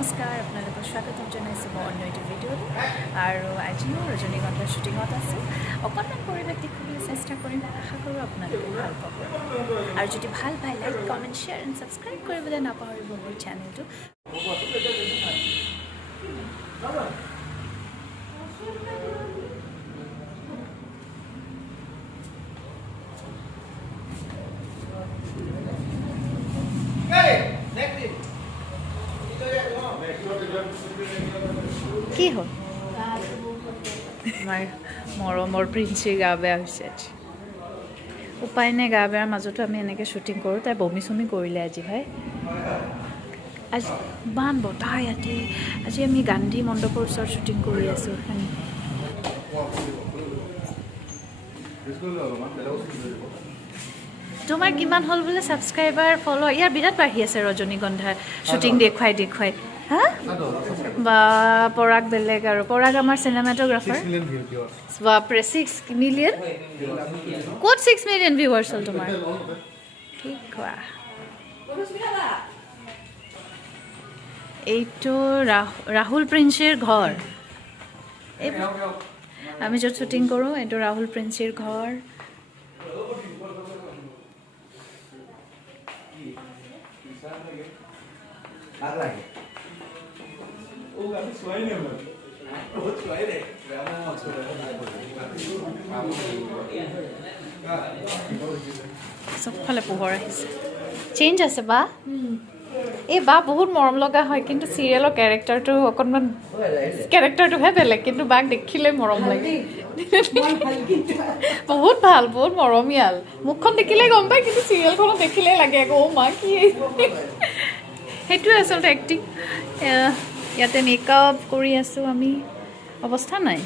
নমস্কাৰ আপোনালোকক স্বাগতম জনাইছোঁ মই অন্য এটা ভিডিঅ'ত আৰু আজি মই ৰজনীগন্ধাৰ শ্বুটিঙত আছোঁ অকণমান পৰিৱেশ দেখুৱাবলৈ চেষ্টা কৰিম আশা কৰোঁ আপোনালোকে ভাল পাব আৰু যদি ভাল পায় like comment share and subscribe কৰিবলৈ নাপাহৰিব মোৰ চেনেলটো কি হ'ল আমাৰ মৰমৰ প্ৰিন্সিৰ গা বেয়া হৈছে আজি উপায় নাই গা বেয়াৰ মাজতো আমি এনেকৈ শ্বুটিং কৰোঁ তাই বমি চমি কৰিলে আজি ভাই আজি ইমান বতাহ ইয়াতে আজি আমি গান্ধী মণ্ডপৰ ওচৰত শ্বুটিং কৰি আছোঁ তোমাৰ কিমান হ'ল বোলে ছাবস্ক্ৰাইবাৰ ফ'ল' ইয়াৰ বিৰাট বাঢ়ি আছে ৰজনীগন্ধাৰ শ্বুটিং দেখুৱাই হা বা পৰাগ বেলেগ আৰু পৰাগ আমাৰ চিনেমাটোগ্ৰাফাৰ বাপৰে 6 মিলিয়ন ক'ত 6 মিলিয়ন ভিউৱাৰ্ছ হ'ল তোমাৰ ঠিক কোৱা এইটো ৰাহুল প্ৰিন্সিৰ ঘৰ এই আমি য'ত শ্বুটিং কৰোঁ এইটো ৰাহুল প্ৰিন্সিৰ ঘৰ চবফালে পোহৰ আহিছে চেঞ্জ আছে বা এই বা বহুত মৰম লগা হয় কিন্তু চিৰিয়েলৰ কেৰেক্টাৰটোহে বেলেগ কিন্তু বাক দেখিলে মৰম লাগে বহুত ভাল বহুত মৰমীয়াল মুখখন দেখিলে গম পায় কিন্তু চিৰিয়েলখনত দেখিলে লাগে আকৌ মা কি সেইটোৱে আচলতে এক্টিং ইয়াতে মেকআপ কৰি আছোঁ আমি অৱস্থা নাই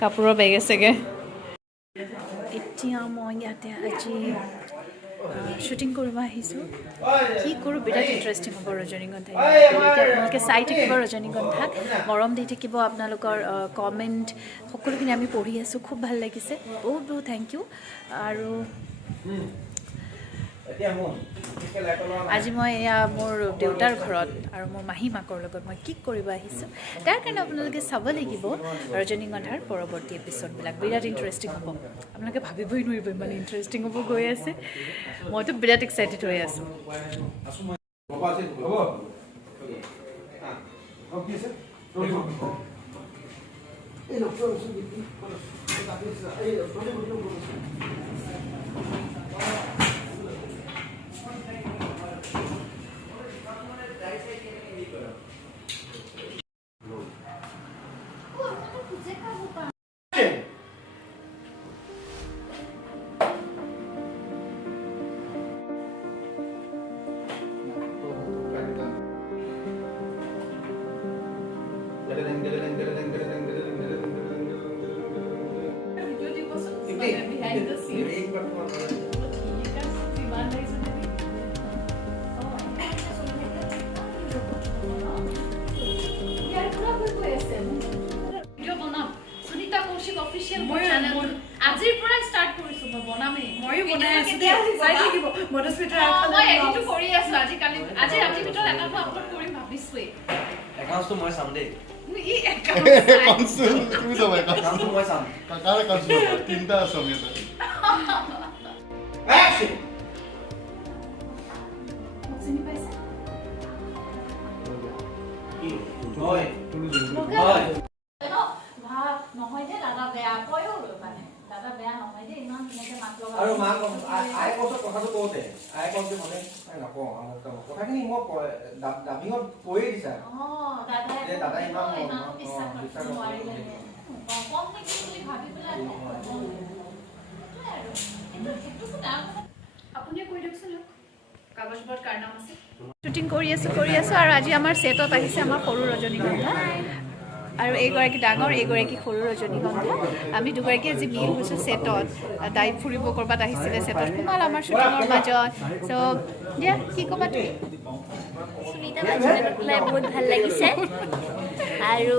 কাপোৰৰ বেগ আছেগৈ এতিয়া মই ইয়াতে আজি শ্বুটিং কৰিব আহিছোঁ কি কৰোঁ বিৰাট ইণ্টাৰেষ্টিং হ'ব ৰজনীগন্ধা আপোনালোকে চাই থাকিব ৰজনীগন্ধাক মৰম দি থাকিব আপোনালোকৰ কমেণ্ট সকলোখিনি আমি পঢ়ি আছোঁ খুব ভাল লাগিছে বহুত বহুত থেংক ইউ আৰু আজি মই এয়া মোৰ দেউতাৰ ঘৰত আৰু মোৰ মাহী মাকৰ লগত মই কি কৰিব আহিছোঁ তাৰ কাৰণে আপোনালোকে চাব লাগিব ৰজনীগন্ধাৰ পৰৱৰ্তী এপিছ'ডবিলাক বিৰাট ইণ্টাৰেষ্টিং হ'ব আপোনালোকে ভাবিবই নোৱাৰিব ইমান ইণ্টাৰেষ্টিং হ'ব গৈ আছে মইতো বিৰাট এক্সাইটেড হৈ আছোঁ Behind the scenes. আজিৰ পৰা ষ্টাৰ্ট কৰিছোঁ মই বনামেই ময়ো বনাই আছোঁ চাই থাকিব মনস্মিতাৰ মই এডিটো কৰি আছোঁ আজি ৰাতিৰ ভিতৰত এটা আপলোড কৰিম ভাবিছোৱেই একাউণ্টটো মই চাম দেই তিনটা আছে নহয় দে দাদা বেয়া কয়ো মানে দাদা বেয়া নহয় দে ইমান ধুনীয়াকৈ মাত লগা আৰু মাক আই কৈছে কথাটো কওঁতে আই কৈছে মানে নকওঁ কথাখিনি মই দাবিঙত কৈয়ে দিছা দাদা ইমান বিশ্বাস নোৱাৰিলে কম নেকি বুলি ভাবি পেলাই আপুনিয়ে কৈ দিয়কচোন কাগজবোৰত কাৰ নাম আছে শ্বুটিং কৰি আছোঁ আৰু আজি আমাৰ ছেটত আহিছে আমাৰ সৰু ৰজনীগন্ধা আৰু এইগৰাকী ডাঙৰ এইগৰাকী সৰু ৰজনীগন্ধা আমি দুগৰাকী আজি মিল হৈছোঁ ছেটত তাই ফুৰিব ক'ৰবাত আহিছিলে ছেটত সোমাল আমাৰ শ্বুটিঙৰ মাজত চ' দিয়া কি ক'বা তুমি সুনিতা বাচ্চালৈ পেলাই বহুত ভাল লাগিছে আৰু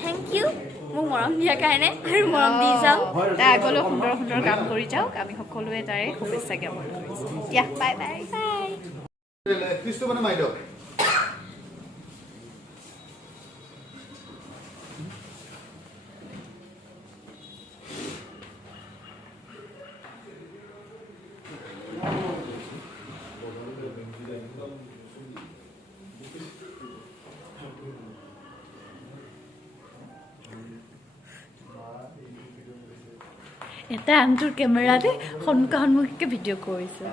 থেংক ইউ মোক মৰম দিয়াৰ কাৰণে আৰু মৰম দি যাওক তাই আগলৈ সুন্দৰ সুন্দৰ কাম কৰি যাওক আমি সকলোৱে তাৰে শুভেচ্ছা জ্ঞাপন কৰিছোঁ দিয়া bye bye bye Cristo mana mai dok. এটা আনটোৰ কেমেৰাতে সন্মুখে ভিডিঅ' কৰিছে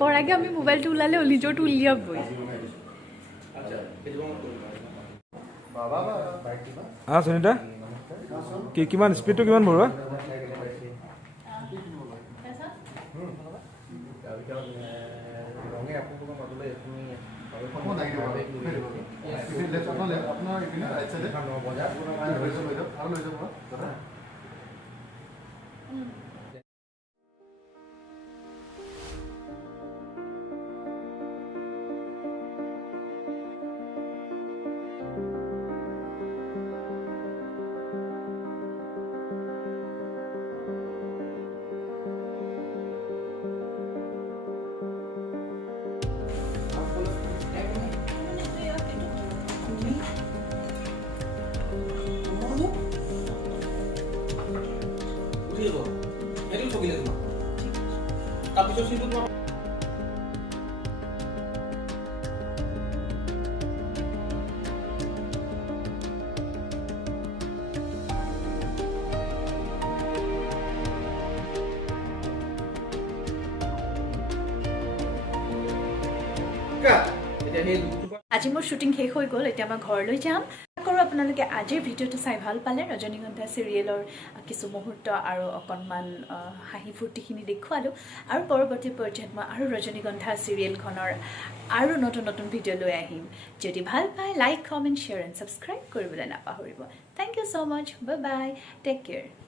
পৰাগে আমি মোবাইলটো ওলালে নিজৰটো উলিয়াবই সুনিতা কিমান স্পীডটো কিমান বঢ়োৱা তাৰপিছত সিটো তোমাৰ আজি মোৰ শ্বুটিং শেষ হৈ গ'ল এতিয়া মই ঘৰলৈ যাম কৰোঁ আপোনালোকে আজিৰ ভিডিঅ'টো চাই ভাল পালে ৰজনীগন্ধা চিৰিয়েলৰ কিছু মুহূৰ্ত আৰু অকণমান হাঁহি ফূৰ্তিখিনি দেখুৱালোঁ আৰু পৰৱৰ্তী পৰ্যায়ত মই আৰু ৰজনীগন্ধা চিৰিয়েলখনৰ আৰু নতুন নতুন ভিডিঅ' লৈ আহিম যদি ভাল পায় like comment share and subscribe কৰিবলৈ নাপাহৰিব thank you so' much bye bye take care